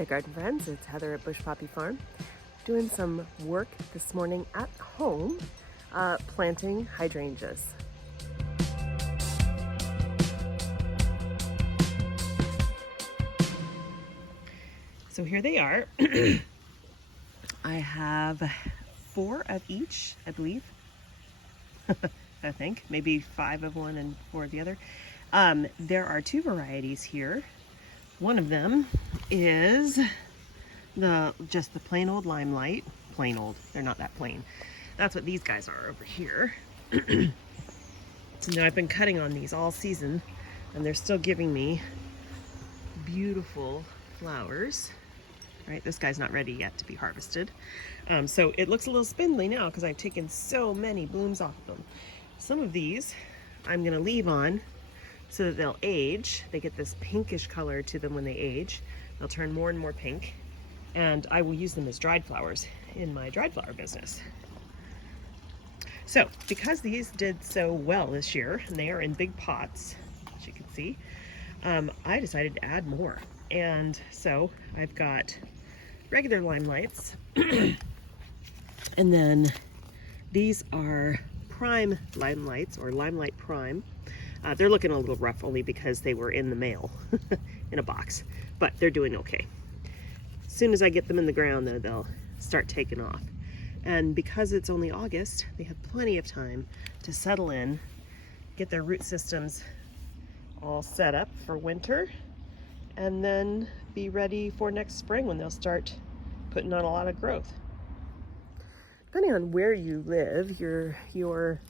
there, garden friends. It's Heather at Bush Poppy Farm, doing some work this morning at home, planting hydrangeas. So here they are. I have 4 of each, I believe. I think maybe 5 of one and 4 of the other. There are 2 varieties here. One of them is just the plain old limelight. Plain old, they're not that plain. That's what these guys are over here. So now I've been cutting on these all season and they're still giving me beautiful flowers. Right, this guy's not ready yet to be harvested. So it looks a little spindly now because I've taken so many blooms off of them. Some of these I'm gonna leave on so that they'll age. They get this pinkish color to them when they age. They'll turn more and more pink, and I will use them as dried flowers in my dried flower business. So because these did so well this year, and they are in big pots, as you can see, I decided to add more. And so I've got regular limelights, and then these are prime limelights, or limelight prime. They're looking a little rough only because they were in the mail in a box, but they're doing okay. As soon as I get them in the ground, then they'll start taking off. And because it's only August, they have plenty of time to settle in, get their root systems all set up for winter, and then be ready for next spring when they'll start putting on a lot of growth. Depending on where you live, your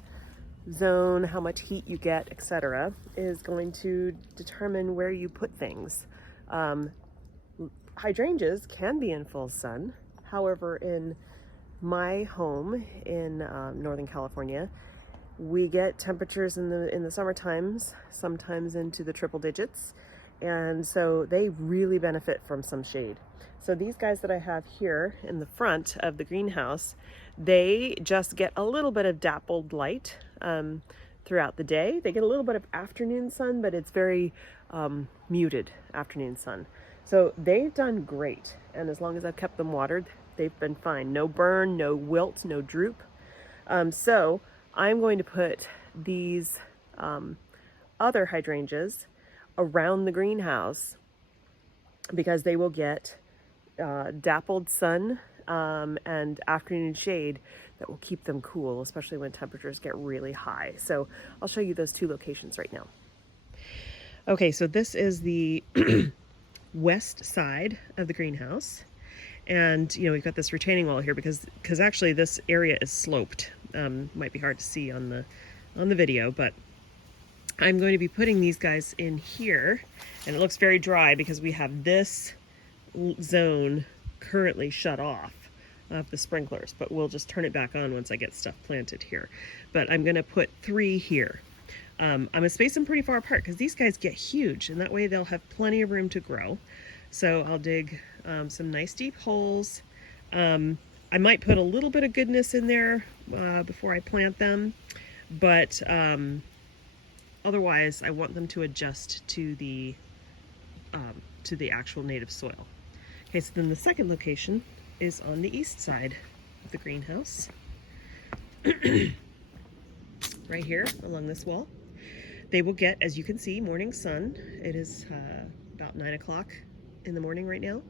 zone, how much heat you get, etc., is going to determine where you put things. Hydrangeas can be in full sun. However, in my home in Northern California, we get temperatures in the summer times, sometimes into the triple digits, and so they really benefit from some shade. So these guys that I have here in the front of the greenhouse, they just get a little bit of dappled light throughout the day. They get a little bit of afternoon sun, but it's very muted afternoon sun. So they've done great, and as long as I've kept them watered, they've been fine. No burn, no wilt, no droop. So I'm going to put these other hydrangeas around the greenhouse because they will get dappled sun and afternoon shade that will keep them cool, especially when temperatures get really high. So I'll show you those 2 locations right now. Okay, so this is the west side of the greenhouse. And we've got this retaining wall here because actually this area is sloped. Might be hard to see on the video, but I'm going to be putting these guys in here, and it looks very dry because we have this zone currently shut off of the sprinklers, but we'll just turn it back on once I get stuff planted here. But I'm going to put 3 here. I'm going to space them pretty far apart because these guys get huge, and that way they'll have plenty of room to grow. So I'll dig some nice deep holes. I might put a little bit of goodness in there before I plant them, but otherwise I want them to adjust to the actual native soil. Okay, so then the second location is on the east side of the greenhouse, right here along this wall. They will get, as you can see, morning sun. It is about 9 o'clock in the morning right now,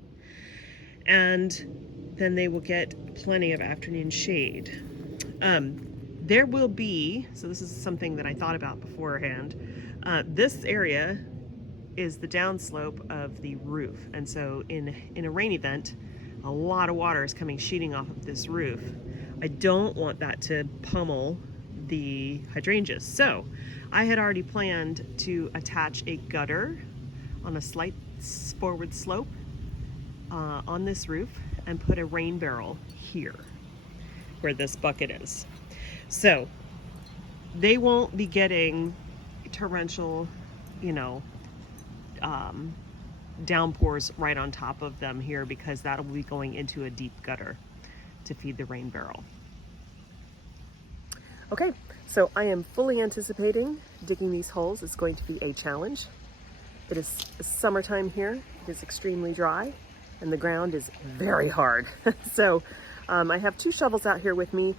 and then they will get plenty of afternoon shade. There will be, so this is something that I thought about beforehand, this area is the downslope of the roof, and so in a rain event, a lot of water is coming sheeting off of this roof. I don't want that to pummel the hydrangeas, so I had already planned to attach a gutter on a slight forward slope on this roof and put a rain barrel here where this bucket is. So they won't be getting torrential, downpours right on top of them here because that'll be going into a deep gutter to feed the rain barrel. Okay, so I am fully anticipating digging these holes is going to be a challenge. It is summertime here. It is extremely dry, and the ground is very hard. So I have 2 shovels out here with me.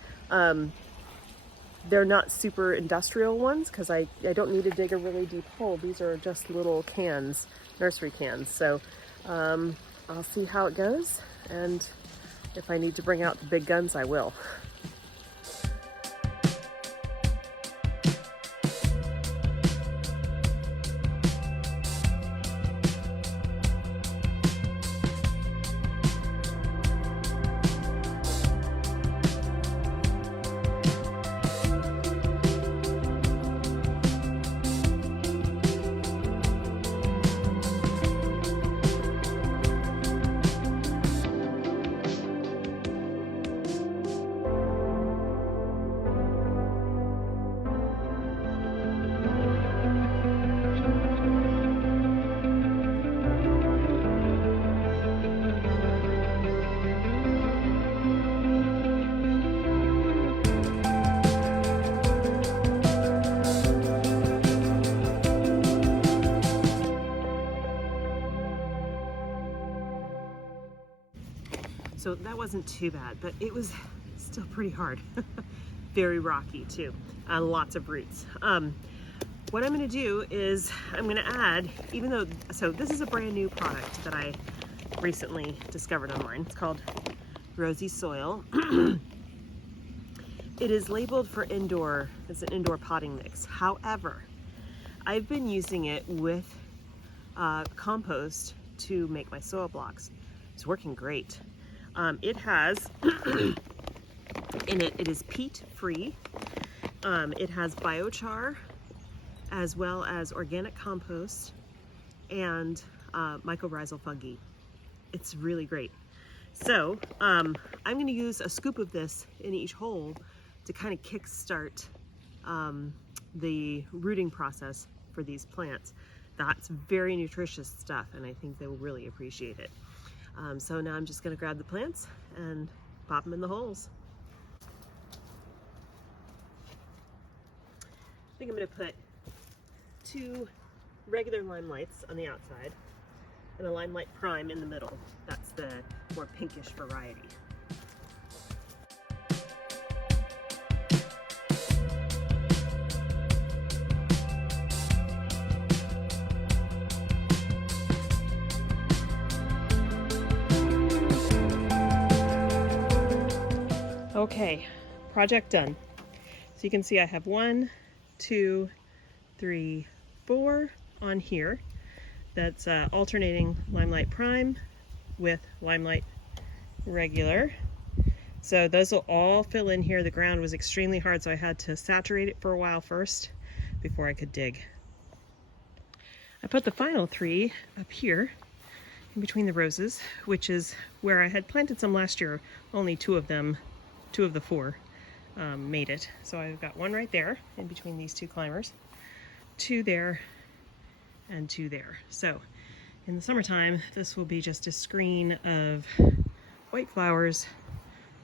They're not super industrial ones because I don't need to dig a really deep hole. These are just little cans, nursery cans. So I'll see how it goes, and if I need to bring out the big guns, I will. So that wasn't too bad, but it was still pretty hard. Very rocky too, lots of roots. What I'm gonna do is I'm gonna add, so this is a brand new product that I recently discovered online. It's called Rosy Soil. It is labeled for indoor, it's an indoor potting mix. However, I've been using it with compost to make my soil blocks. It's working great. It has in it, it is peat free. It has biochar as well as organic compost and mycorrhizal fungi. It's really great. So I'm going to use a scoop of this in each hole to kind of kickstart the rooting process for these plants. That's very nutritious stuff, and I think they will really appreciate it. So now I'm just going to grab the plants and pop them in the holes. I think I'm going to put 2 regular limelights on the outside and a limelight prime in the middle. That's the more pinkish variety. Okay, project done. So you can see I have 1, 2, 3, 4 on here. That's alternating limelight prime with limelight regular. So those will all fill in here. The ground was extremely hard, so I had to saturate it for a while first before I could dig. I put the final 3 up here in between the roses, which is where I had planted some last year. Only 2 of them, 2 of the 4 made it. So I've got 1 right there in between these 2 climbers, 2 there, and 2 there. So in the summertime, this will be just a screen of white flowers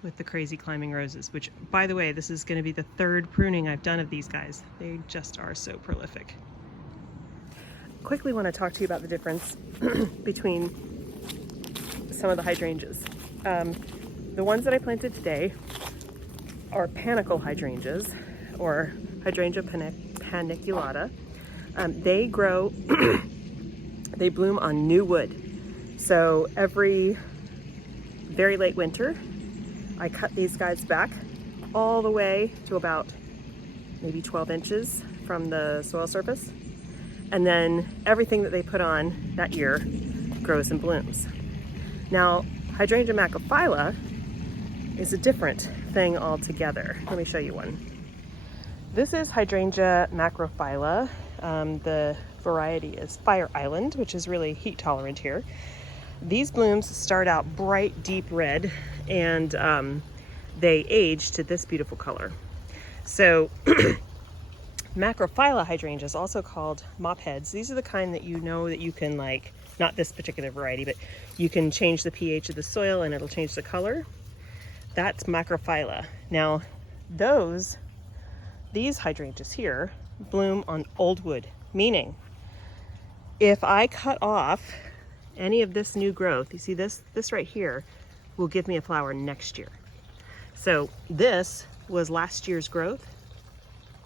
with the crazy climbing roses, which, by the way, this is going to be the 3rd pruning I've done of these guys. They just are so prolific. Quickly want to talk to you about the difference between some of the hydrangeas. The ones that I planted today are Panicle Hydrangeas, or Hydrangea Paniculata. They grow, they bloom on new wood. So every very late winter, I cut these guys back all the way to about maybe 12 inches from the soil surface. And then everything that they put on that year grows and blooms. Now, Hydrangea Macaphyla is a different thing altogether. Let me show you one. This is Hydrangea Macrophylla. The variety is Fire Island, which is really heat tolerant here. These blooms start out bright, deep red, and they age to this beautiful color. So Macrophylla hydrangeas, also called mop heads, these are the kind that you know that you can, like, not this particular variety, but you can change the pH of the soil and it'll change the color. That's Macrophylla. Now, these hydrangeas here bloom on old wood, meaning if I cut off any of this new growth, you see this right here, will give me a flower next year. So this was last year's growth,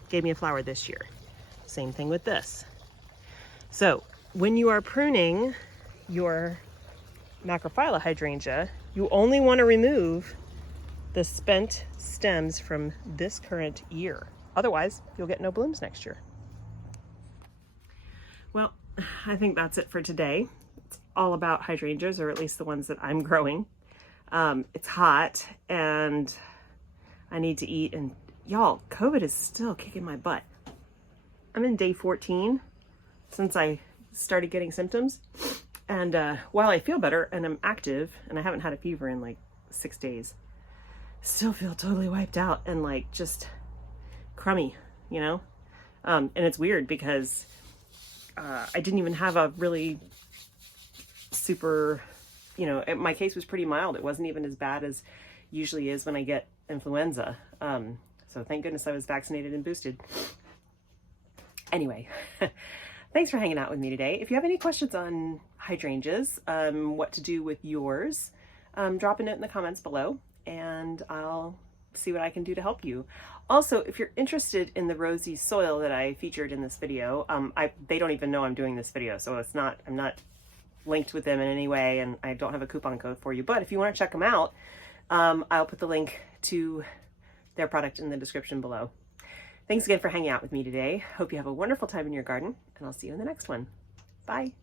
gave me a flower this year. Same thing with this. So when you are pruning your Macrophylla hydrangea, you only want to remove the spent stems from this current year. Otherwise, you'll get no blooms next year. Well, I think that's it for today. It's all about hydrangeas, or at least the ones that I'm growing. It's hot and I need to eat, and y'all, COVID is still kicking my butt. I'm in day 14 since I started getting symptoms. And while I feel better and I'm active and I haven't had a fever in like 6 days, still feel totally wiped out and like just crummy, you know? And it's weird because I didn't even have a really super, you know, my case was pretty mild. It wasn't even as bad as usually is when I get influenza. So thank goodness I was vaccinated and boosted. Anyway, thanks for hanging out with me today. If you have any questions on hydrangeas, what to do with yours, drop a note in the comments below and I'll see what I can do to help you. Also, if you're interested in the Rosy Soil that I featured in this video, they don't even know I'm doing this video, so I'm not linked with them in any way, and I don't have a coupon code for you. But if you want to check them out, I'll put the link to their product in the description below. Thanks again for hanging out with me today. Hope you have a wonderful time in your garden, and I'll see you in the next one. Bye.